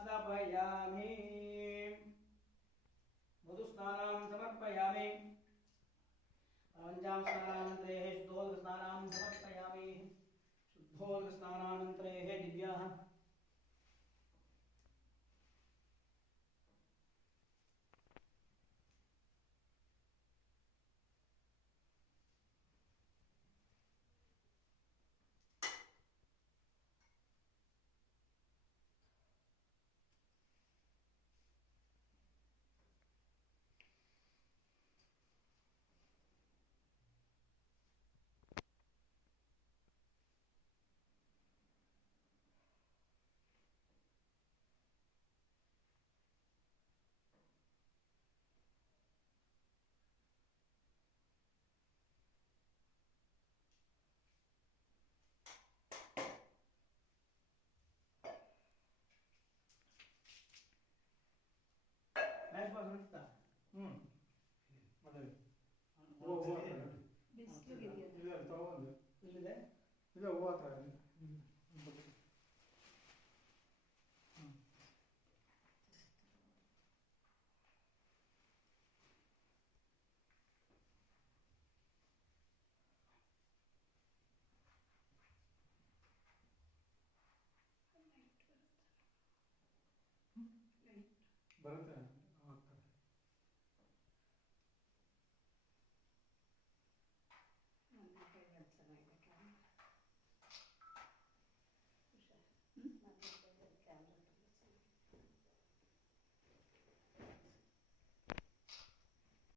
स्नपयामि मधुस्नानां समर्पयामि। अञ्जां स्नानानन्तरे शुद्धोदकस्नानां समर्पयामि। शुद्धोदकस्नानानन्तरे दिव्याः match box ಅಂತ ಹ್ಞೂ ಅದೇ ಹೂವು ಹೂವು ಹತ್ರ ಬಿಸಿಲಿಗಿದೆಯಾ ಇದೆ ತಗೊಂಡು ಇಲ್ಲಿದೆ ಇದೆ ಹೂವು ಹತ್ರ ಇದೆ ಬರುತ್ತೆ